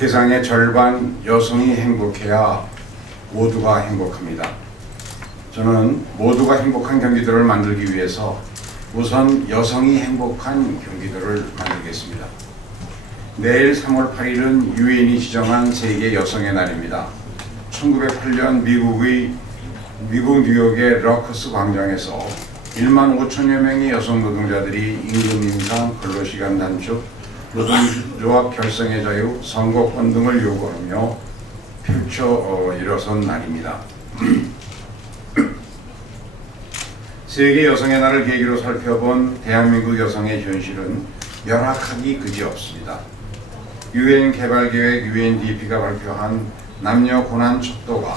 세상의 절반 여성이 행복해야 모두가 행복합니다. 저는 모두가 행복한 경기도를 만들기 위해서 우선 여성이 행복한 경기도를 만들겠습니다. 내일 3월 8일은 유엔이 지정한 세계 여성의 날입니다. 1908년 미국 뉴욕의 러커스 광장에서 1만 5천여 명의 여성 노동자들이 임금 인상, 근로시간 단축, 노동조합 결성의 자유, 선거권 등을 요구하며 펼쳐 일어선 날입니다. 세계 여성의 날을 계기로 살펴본 대한민국 여성의 현실은 열악하기 그지없습니다. 유엔 개발계획 UNDP가 발표한 남녀 고난 척도가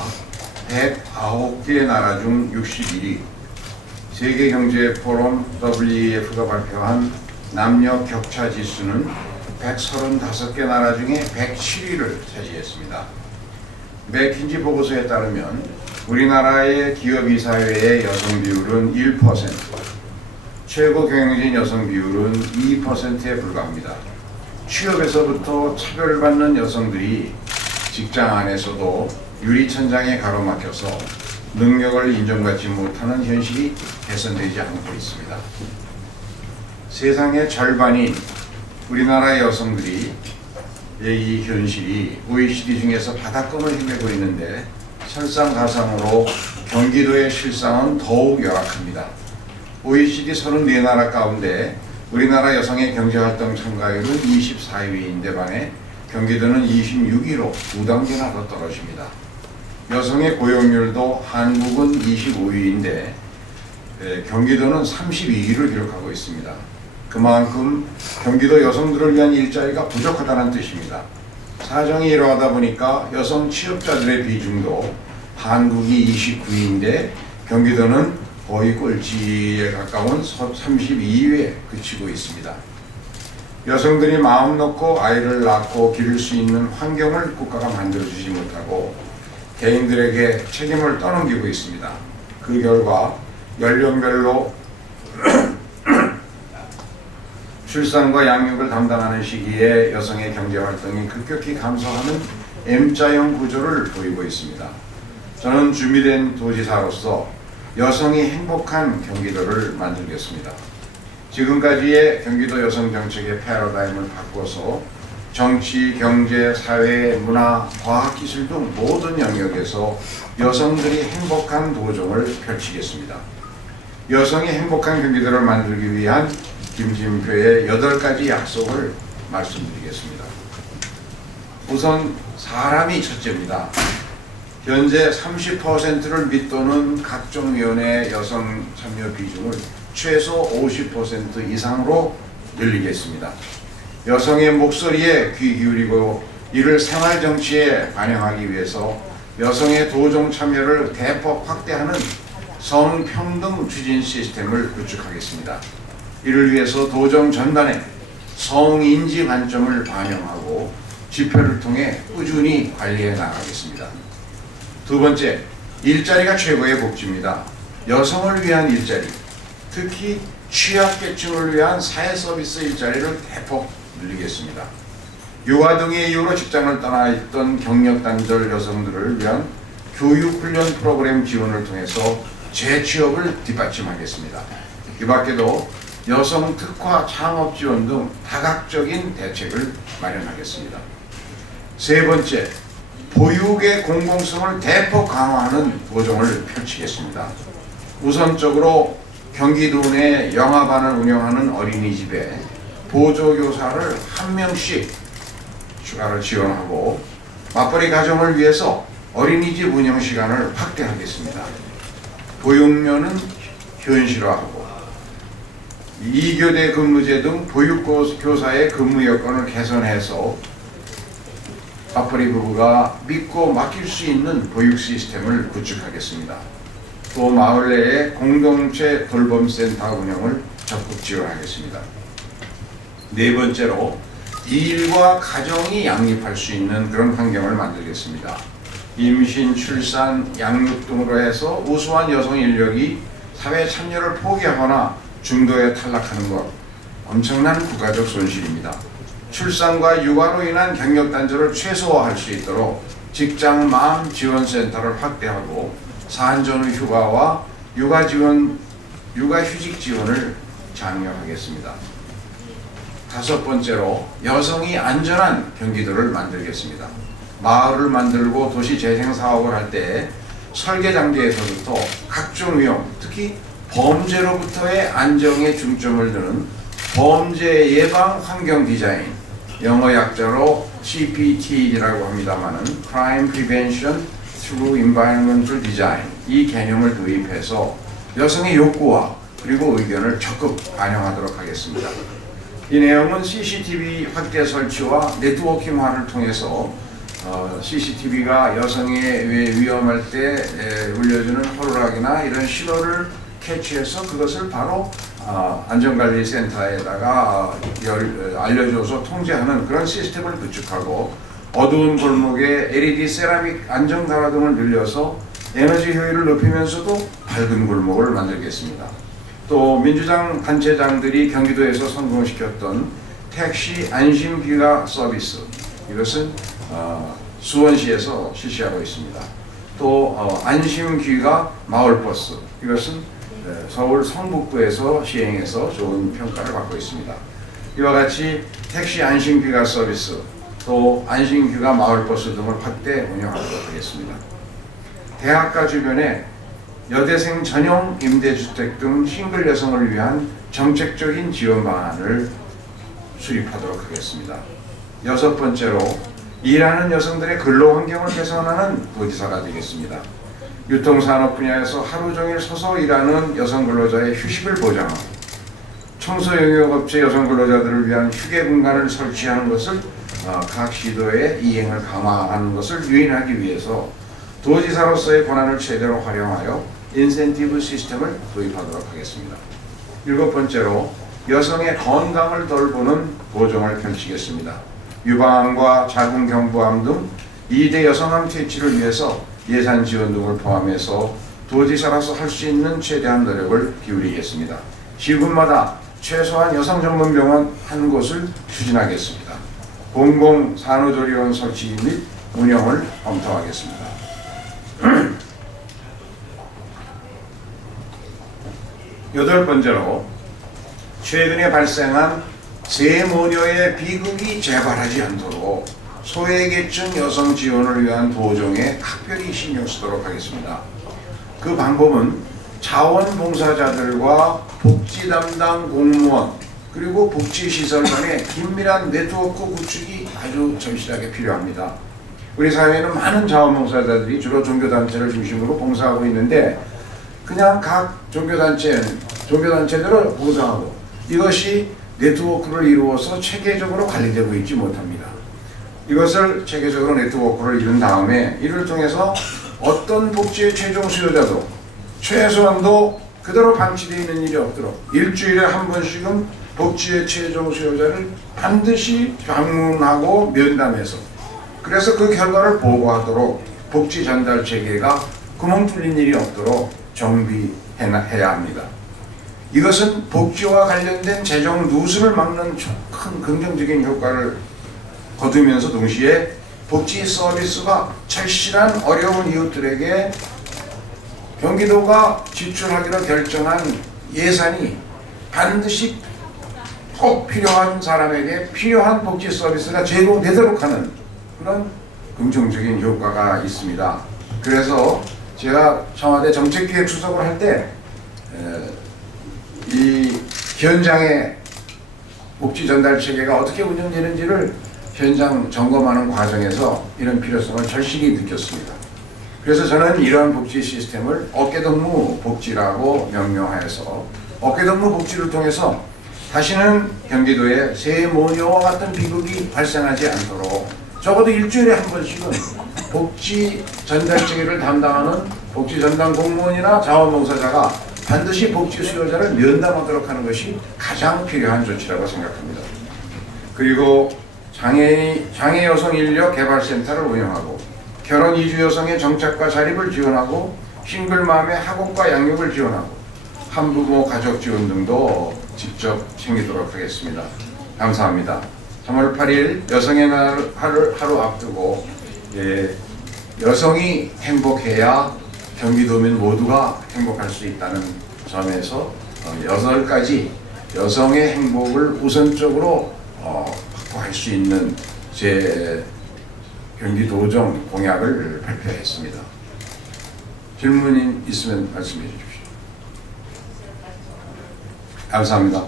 109개 나라 중 61위, 세계경제포럼 WEF가 발표한 남녀 격차 지수는 135개 나라 중에 107위를 차지했습니다. 맥킨지 보고서에 따르면 우리나라의 기업이사회의 여성 비율은 1%, 최고 경영진 여성 비율은 2%에 불과합니다. 취업에서부터 차별받는 여성들이 직장 안에서도 유리천장에 가로막혀서 능력을 인정받지 못하는 현실이 개선되지 않고 있습니다. 세상의 절반인 우리나라 여성들이 이 현실이 OECD 중에서 바닥권을 헤매고 있는데 설상가상으로 경기도의 실상은 더욱 열악합니다. OECD 34나라 가운데 우리나라 여성의 경제활동 참가율은 24위인데 반해 경기도는 26위로 2단계나 더 떨어집니다. 여성의 고용률도 한국은 25위인데 경기도는 32위를 기록하고 있습니다. 그만큼 경기도 여성들을 위한 일자리가 부족하다는 뜻입니다. 사정이 이러하다 보니까 여성 취업자들의 비중도 한국이 29위인데 경기도는 거의 꼴찌에 가까운 32위에 그치고 있습니다. 여성들이 마음 놓고 아이를 낳고 기를 수 있는 환경을 국가가 만들어주지 못하고 개인들에게 책임을 떠넘기고 있습니다. 그 결과 연령별로 출산과 양육을 담당하는 시기에 여성의 경제활동이 급격히 감소하는 M자형 구조를 보이고 있습니다. 저는 준비된 도지사로서 여성이 행복한 경기도를 만들겠습니다. 지금까지의 경기도 여성 정책의 패러다임을 바꿔서 정치, 경제, 사회, 문화, 과학기술 등 모든 영역에서 여성들이 행복한 도정을 펼치겠습니다. 여성이 행복한 경기도를 만들기 위한 김진표의 8가지 약속을 말씀드리겠습니다. 우선 사람이 첫째입니다. 현재 30%를 밑도는 각종 위원회 여성 참여 비중을 최소 50% 이상으로 늘리겠습니다. 여성의 목소리에 귀 기울이고 이를 생활정치에 반영하기 위해서 여성의 도정 참여를 대폭 확대하는 성평등 추진 시스템을 구축하겠습니다. 이를 위해서 도정 전반에 성인지 관점을 반영하고 지표를 통해 꾸준히 관리해 나가겠습니다. 두 번째, 일자리가 최고의 복지입니다. 여성을 위한 일자리, 특히 취약계층을 위한 사회서비스 일자리를 대폭 늘리겠습니다. 육아 등의 이유로 직장을 떠나 있던 경력단절 여성들을 위한 교육훈련 프로그램 지원을 통해서 재취업을 뒷받침하겠습니다. 이 밖에도 여성 특화 창업 지원 등 다각적인 대책을 마련하겠습니다. 세 번째, 보육의 공공성을 대폭 강화하는 도정을 펼치겠습니다. 우선적으로 경기도 내 영아반을 운영하는 어린이집에 보조교사를 1명씩 추가로 지원하고 맞벌이 가정을 위해서 어린이집 운영 시간을 확대하겠습니다. 보육료는 현실화하고 2교대 근무제 등 보육교사의 근무 여건을 개선해서 맞벌이 부부가 믿고 맡길 수 있는 보육 시스템을 구축하겠습니다. 또 마을 내에 공동체 돌봄센터 운영을 적극 지원하겠습니다. 네 번째로 일과 가정이 양립할 수 있는 그런 환경을 만들겠습니다. 임신, 출산, 양육 등으로 해서 우수한 여성 인력이 사회 참여를 포기하거나 중도에 탈락하는 것, 엄청난 국가적 손실입니다. 출산과 육아로 인한 경력 단절을 최소화할 수 있도록 직장 맘 지원센터를 확대하고 산전후 휴가와 육아휴직 지원을 장려하겠습니다. 다섯 번째로 여성이 안전한 경기도를 만들겠습니다. 마을을 만들고 도시 재생 사업을 할 때 설계 단계에서부터 각종 위험, 특히 범죄로부터의 안정에 중점을 두는 범죄 예방 환경 디자인, 영어 약자로 CPT라고 합니다만은 Crime Prevention Through Environmental Design, 이 개념을 도입해서 여성의 욕구와 그리고 의견을 적극 반영하도록 하겠습니다. 이 내용은 CCTV 확대 설치와 네트워킹화를 통해서 CCTV가 여성에 위험할 때 울려주는 호루라기나 이런 신호를 캐치해서 그것을 바로 안전관리센터에다가 알려줘서 통제하는 그런 시스템을 구축하고 어두운 골목에 LED 세라믹 안전가로등을 늘려서 에너지 효율을 높이면서도 밝은 골목을 만들겠습니다. 또 민주당 단체장들이 경기도에서 성공시켰던 택시 안심귀가 서비스, 이것은 수원시에서 실시하고 있습니다. 또 안심귀가 마을버스, 이것은 서울 성북구에서 시행해서 좋은 평가를 받고 있습니다. 이와 같이 택시 안심귀가 서비스, 또 안심귀가 마을버스 등을 확대 운영하도록 하겠습니다. 대학가 주변에 여대생 전용 임대주택 등 싱글 여성을 위한 정책적인 지원 방안을 수립하도록 하겠습니다. 여섯 번째로 일하는 여성들의 근로 환경을 개선하는 도지사가 되겠습니다. 유통산업 분야에서 하루 종일 서서 일하는 여성 근로자의 휴식을 보장하고 청소 영역업체 여성 근로자들을 위한 휴게 공간을 설치하는 것을 각 시도에 이행을 강화하는 것을 유인하기 위해서 도지사로서의 권한을 제대로 활용하여 인센티브 시스템을 도입하도록 하겠습니다. 일곱 번째로 여성의 건강을 돌보는 보정을 펼치겠습니다. 유방암과 자궁경부암 등 2대 여성암 퇴치를 위해서 예산 지원 등을 포함해서 도지사로서 할 수 있는 최대한 노력을 기울이겠습니다. 시군마다 최소한 여성 전문 병원 한 곳을 추진하겠습니다. 공공 산후조리원 설치 및 운영을 검토하겠습니다. 여덟 번째로 최근에 발생한 세모녀의 비극이 재발하지 않도록 소외계층 여성 지원을 위한 보정에 각별히 신경 쓰도록 하겠습니다. 그 방법은 자원봉사자들과 복지 담당 공무원 그리고 복지시설 간의 긴밀한 네트워크 구축이 아주 절실하게 필요합니다. 우리 사회에는 많은 자원봉사자들이 주로 종교단체를 중심으로 봉사하고 있는데 그냥 각 종교단체대로 봉사하고 이것이 네트워크를 이루어서 체계적으로 관리되고 있지 못합니다. 이것을 체계적으로 네트워크를 이룬 다음에 이를 통해서 어떤 복지의 최종 수요자도 최소한도 그대로 방치되어 있는 일이 없도록 일주일에 한 번씩은 복지의 최종 수요자를 반드시 방문하고 면담해서 그래서 그 결과를 보고하도록 복지 전달 체계가 구멍 뚫린 일이 없도록 정비해야 합니다. 이것은 복지와 관련된 재정 누수를 막는 큰 긍정적인 효과를 거두면서 동시에 복지 서비스가 절실한 어려운 이웃들에게 경기도가 지출하기로 결정한 예산이 반드시 꼭 필요한 사람에게 필요한 복지 서비스가 제공되도록 하는 그런 긍정적인 효과가 있습니다. 그래서 제가 청와대 정책기획수석을 할 때 이 현장의 복지 전달 체계가 어떻게 운영되는지를 현장 점검하는 과정에서 이런 필요성을 절실히 느꼈습니다. 그래서 저는 이러한 복지 시스템을 어깨동무 복지라고 명명하여서 어깨동무 복지를 통해서 다시는 경기도에 세모녀와 같은 비극이 발생하지 않도록 적어도 일주일에 한 번씩은 복지 전달 체계를 담당하는 복지 전담 공무원이나 자원봉사자가 반드시 복지 수요자를 면담하도록 하는 것이 가장 필요한 조치라고 생각합니다. 그리고 장애 여성 인력 개발센터를 운영하고 결혼 이주 여성의 정착과 자립을 지원하고 싱글맘의 학업과 양육을 지원하고 한부모 가족 지원 등도 직접 챙기도록 하겠습니다. 감사합니다. 3월 8일 여성의 날 하루 앞두고 여성이 행복해야 경기도민 모두가 행복할 수 있다는 점에서 8가지 여성의 행복을 우선적으로 확보할 수 있는 제 경기도정 공약을 발표했습니다. 질문이 있으면 말씀해 주십시오. 감사합니다.